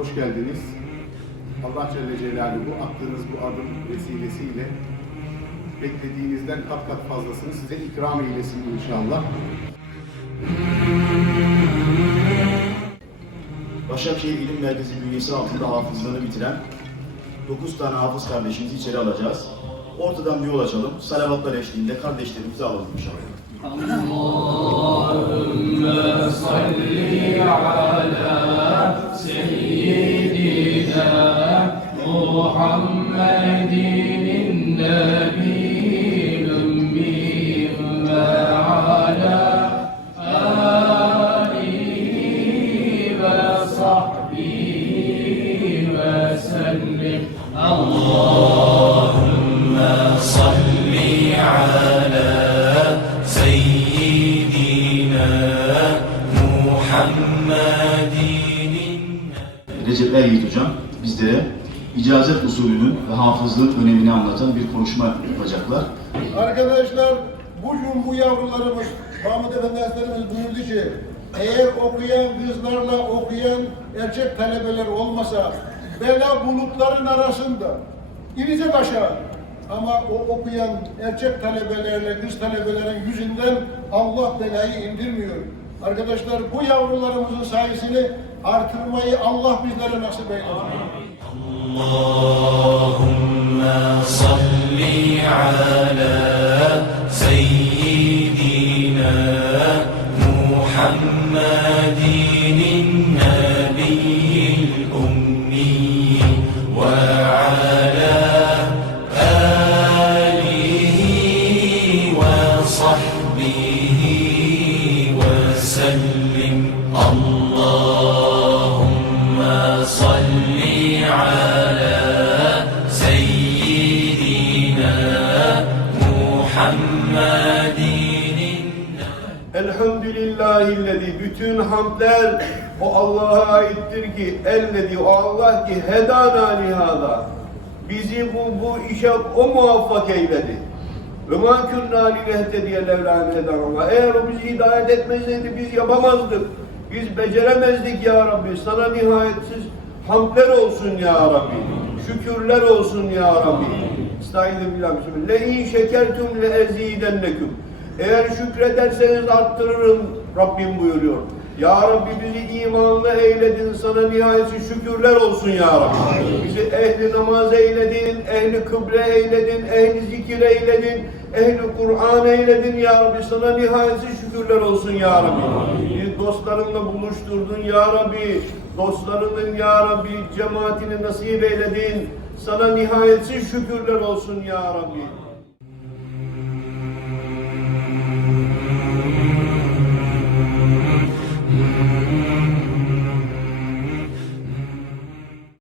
hoş geldiniz. Allah Celle Celaluhu attığınız bu adım vesilesiyle beklediğinizden kat kat fazlasını size ikram eylesin inşallah. Başakşehir İlim Merkezi bünyesi altında hafızlığını bitiren 9 tane hafız kardeşimizi içeri alacağız. Ortadan bir yol açalım. Salavatlar eşliğinde kardeşlerimizi alalım inşallah. Allahümme Recep Eryiğit Hocam bizlere icazet usulünün ve hafızlığın önemini anlatan bir konuşma yapacaklar. Arkadaşlar bugün bu yavrularımız Mahmut Efendi Hazretlerimiz buyurdu ki eğer okuyan kızlarla okuyan erkek talebeler olmasa bela bulutların arasında inecek aşağı. Ama o okuyan erkek talebelerle kız talebelerin yüzünden Allah belayı indirmiyor. Arkadaşlar bu yavrularımızın sayesini artırmayı Allah bizlere nasip eylesin. Elhamdülillahillezî bütün hamdler o Allah'a aittir ki ellezî o Allah ki hedana lihâzâ bizi bu bu işe o muvaffak eyledi. Ve mâ künnâ linehtediye levlân hedanallah. Eğer o bizi hidayet etmeseydi biz yapamazdık. Biz beceremezdik ya Rabbi. Sana nihayetsiz hamdler olsun ya Rabbi. Şükürler olsun ya Rabbi. Estaizu billah. Le in şekertum le ezidenneküm. Eğer şükrederseniz arttırırım Rabbim buyuruyor. Ya Rabbi bizi imanlı eyledin, sana nihayetsiz şükürler olsun ya Rabbi. Bizi ehli namaz eyledin, ehli kıble eyledin, ehli zikir eyledin, ehli Kur'an eyledin ya Rabbi. Sana nihayetsiz şükürler olsun ya Rabbi. Bizi dostlarınla buluşturdun ya Rabbi. Dostlarının ya Rabbi cemaatini nasip eyledin. Sana nihayetsiz şükürler olsun ya Rabbi.